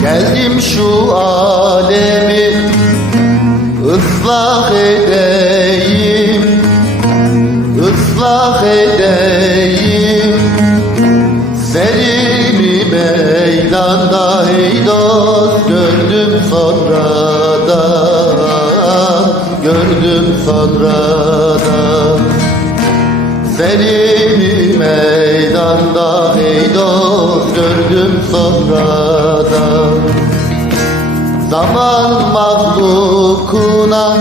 Geldim şu alemi ıslah edeyim ıslah edeyim. Serimi meydanda ey dost gördüm sonradan gördüm sonradan Serimi meydanda ey dost gördüm sonradan Zaman mahlukuna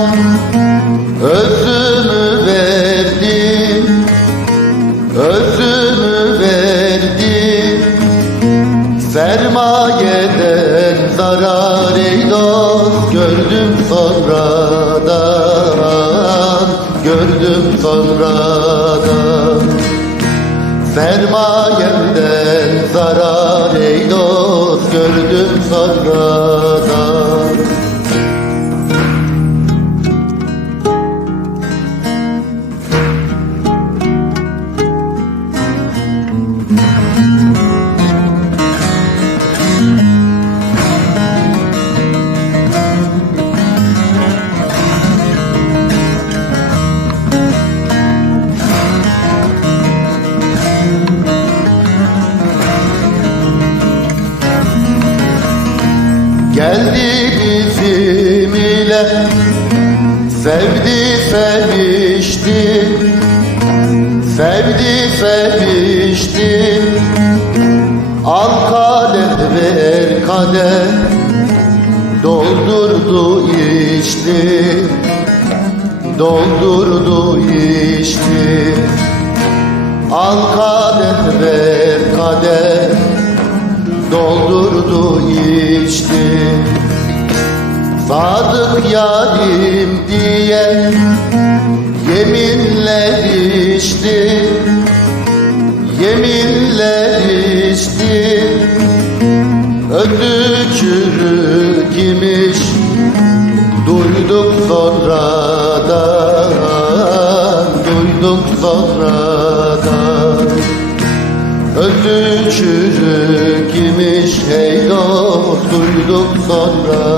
özümü verdim Özümü verdim. Sermayeden zarar ey dost Gördüm sonradan Gördüm sonradan. Sermayemden zarar ey dost Gördüm sonradan Geldi bizim ile Sevdi sevişti. Sevdi sevişti. Al kadeh ver kadeh. Doldurdu içti. Doldurdu içti. Al kadeh doldurdu içti. Sadık yarim diye yeminler içti. Yeminler içti. Ödü çürük imiş Duyduk sonradan Duyduk sonradan. Özü çürük imiş hey dost duyduk sonra